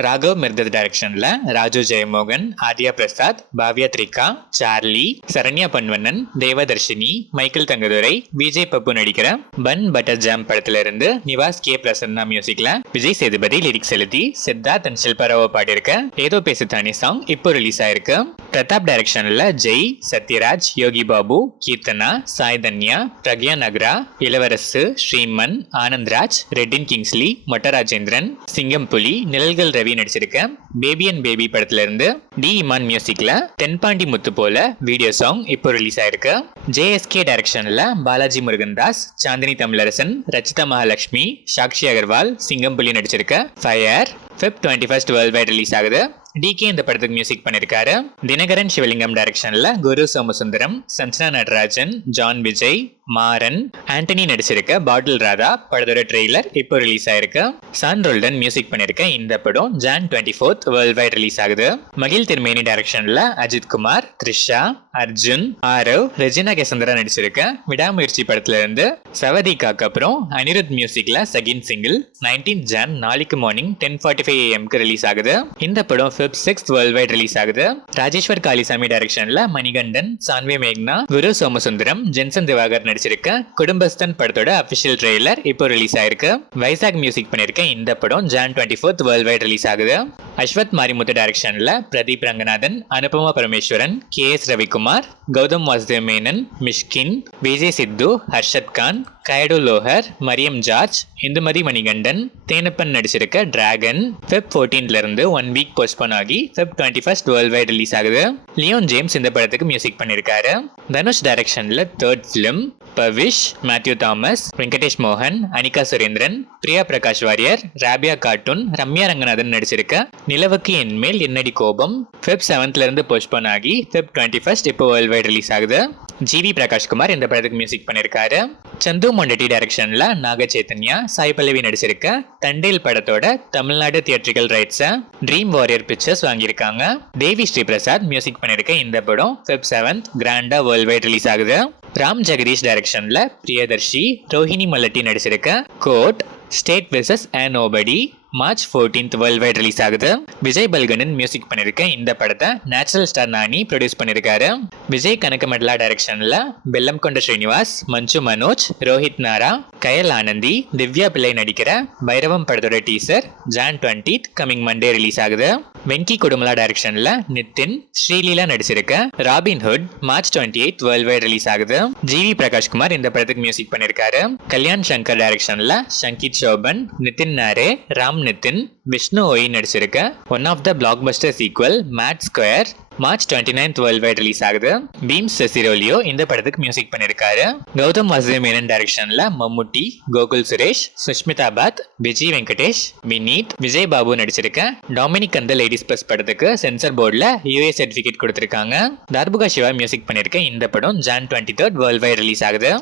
ராகவ் மிர்தத் டைரக்ஷன்ல Raju Jeyamohan, Arya Prasad, Bhavya த்ரிகா, Charlie, Saranya பன்வண்ணன், Devadarshini, Michael Thangadurai, Vijay பப்பு நடிக்கிற bun butter jam படத்துல இருந்து நிவாஸ் கே பிரசன்னா மியூசிக்ல விஜய் சேதுபதி லிரிக்ஸ் எழுதி சித்தார்த் அண்ட் ஷில்பாராவோ பாடியிருக்க ஏதோ பேசு தானே சாங் இப்போ ரிலீஸ் ஆயிருக்கு. பிரதாப் டைரக்ஷன்ல ஜெய், சத்யராஜ், யோகி பாபு, கீர்த்தனா, சாய் தன்யா, பிரக்யா நகரா, இளவரசு, ஸ்ரீமன், ஆனந்த்ராஜ், ரெட்டின் கிங்ஸ்லி, மொட்டராஜேந்திரன், சிங்கம் புலி, நிழல்கள் ரவி நடிச்சிருக்க பேபி அண்ட் பேபி படத்துல இருந்து டி இமான் மியூசிக்ல தென்பாண்டி முத்து போல வீடியோ சாங் இப்போ ரிலீஸ் ஆயிருக்கு. ஜேஎஸ்கே டைரக்ஷன்ல பாலாஜி முருகன்தாஸ், சாந்தினி தமிழரசன், ரச்சிதா மகாலட்சுமி, சாக்ஷி அகர்வால், சிங்கம் புலி நடிச்சிருக்க Fire Feb 21 world wide release ஆகுது. டிகே இந்த படத்துக்கு மியூசிக் பண்ணிருக்காரு. தினகரன் சிவலிங்கம் டைரக்ஷன்ல குரு சோமசுந்தரம், சஞ்சனா நடராஜன், ஜான் விஜய், மாறன், ஆண்டனி நடிச்சிருக்க பாட்டில் ராதா படத்தோட ட்ரெய்லர் இப்போ ரிலீஸ் ஆயிருக்கு. சான் ரோல்டன் மியூசிக் பண்ணிருக்க இந்த படம் Jan 24 வேர்ல்ட் வைட் ரிலீஸ் ஆகுது. மகிழ் திருமேனி டைரக்ஷன்ல அஜித் குமார், த்ரிஷா, அர்ஜுன், ஆரவ், ரெஜினா கேசந்திரா நடிச்சிருக்க விடாமுயற்சி படத்துல இருந்து சவதிகாக்கு அப்புறம் அனிருத் மியூசிக்ல செகண்ட் சிங்கிள் 19 Jan நாளைக்கு மார்னிங் 10:45 AM ரிலீஸ் ஆகுது. இந்த படம் Feb 6 வேர்ல்ட் வைட் ரிலீஸ் ஆகுது. ராஜேஸ்வர் காளிசாமி டைரக்ஷன்ல மணிகண்டன், சான்வி மேக்னா, குரு சோமசுந்தரம், ஜென்சன் திவாகர் நடிச்சிருக்க குடும்பஸ்தன் படத்தோட அபிஷியல் ட்ரெய்லர் இப்போ ரிலீஸ் ஆயிருக்கு. வைசாக் மியூசிக் பண்ணிருக்க இந்த படம் Jan 24 வேர்ல்ட் வைட் ரிலீஸ் ஆகுது. அஸ்வத் மாரிமுத்து டைரக்ஷன்ல பிரதீப் ரங்கநாதன், அனுபமா பரமேஸ்வரன், KS ரவிக்குமார், கௌதம் வாசுதேவ் மேனன், மிஷ்கின், விஜய் சித்து, ஹர்ஷத் கான், கயடு லோஹர், மரியம் ஜார்ஜ், இந்துமதி மணிகண்டன், தேனப்பன் நடிச்சிருக்க டிராகன் Feb 14 இருந்து 1 வீக் போஸ்ட்போன் ஆகி Feb 21 வேர்ல்ட் வைட் ரிலீஸ் ஆகுது. லியோன் ஜேம்ஸ் இந்த படத்துக்கு மியூசிக் பண்ணிருக்காரு. தனுஷ் டைரக்ஷன்ல தேர்ட் ஃபிலிம் பவிஷ், மேத்யூ தாமஸ், வெங்கடேஷ் மோகன், அனிகா சுரேந்திரன், பிரியா பிரகாஷ் வாரியர், ராபியா கார்ட்டூன், ரம்யா ரங்கநாதன் நடிச்சிருக்க நிலவுக்கு என்மேல் என்னடி கோபம் Feb 7 இருந்து போஸ்ட்போன் ஆகி Feb 21 இப்போ வேர்ல்ட் வைட் ரிலீஸ் ஆகுது. ஜிவி பிரகாஷ்குமார் இந்த படத்துக்கு மியூசிக் பண்ணிருக்காரு. சந்து மொண்டட்டி டைரக்ஷன்ல நாக சைத்தன்யா, சாய் பல்லவி நடிச்சிருக்க தண்டேல் படத்தோட தமிழ்நாடு தியேட்ரிக்கல் ரைட்ஸை ட்ரீம் வாரியர் பிக்சர்ஸ் வாங்கியிருக்காங்க. தேவி ஸ்ரீ பிரசாத் மியூசிக் பண்ணிருக்க இந்த படம் Feb 7 கிராண்டா வேர்ல்ட் வைட் ரிலீஸ் ஆகுது. ராம் ஜெகதீஷ் டைரக்ஷன்ல பிரியதர்ஷி, ரோஹிணி மல்லட்டி நடிச்சிருக்க court state versus a nobody March 14 world wide release ஆகுது. விஜய் பல்கனன் மியூசிக் பண்ணிருக்க இந்த படத்தை நேச்சுரல் ஸ்டார் நானி ப்ரொடியூஸ் பண்ணிருக்காரு. விஜய் கனகமடலா டைரக்ஷன்ல பெல்லம் கொண்ட ஸ்ரீனிவாஸ், மஞ்சு மனோஜ், ரோஹித் நாரா, கயல் ஆனந்தி, திவ்யா பிள்ளை நடிக்கிற பைரவம் படத்தோட teaser Jan 20 coming Monday release ஆகுது. வெங்கி குடுமலா டைரக்ஷன்ல நிதின், ஸ்ரீலீலா நடிச்சிருக்க Robinhood March 28 world wide release ஆகுது. ஜிவி பிரகாஷ்குமார் இந்த படத்துக்கு மியூசிக் பண்ணிருக்காரு. கல்யாண் சங்கர் டைரக்ஷன்ல சங்கித் சோபன், நிதின் நாரே, ராம் நிதின், விஷ்ணு ஒய் நடிச்சிருக்க one of the blockbuster sequel Mad Square March 29 world wide release ஆகுது. பீம்ஸ் செசிரோலியோ இந்த படத்துக்கு மியூசிக் பண்ணிருக்காரு. கௌதம் வாசுதேவ் மேனன் டைரக்ஷன்ல மம்முட்டி, கோகுல் சுரேஷ், சுஷ்மிதா பாத், விஜய் வெங்கடேஷ், வினீத், விஜய் பாபு நடிச்சிருக்க டாமினிக் அந்த லேடிஸ் பிளஸ் படத்துக்கு சென்சர் போர்டுல UA சர்டிபிகேட் கொடுத்திருக்காங்க. தார்புகா சிவா மியூசிக் பண்ணிருக்க இந்த படம் Jan 23 வேர்ல்ட் வைட் ரிலீஸ் ஆகுது.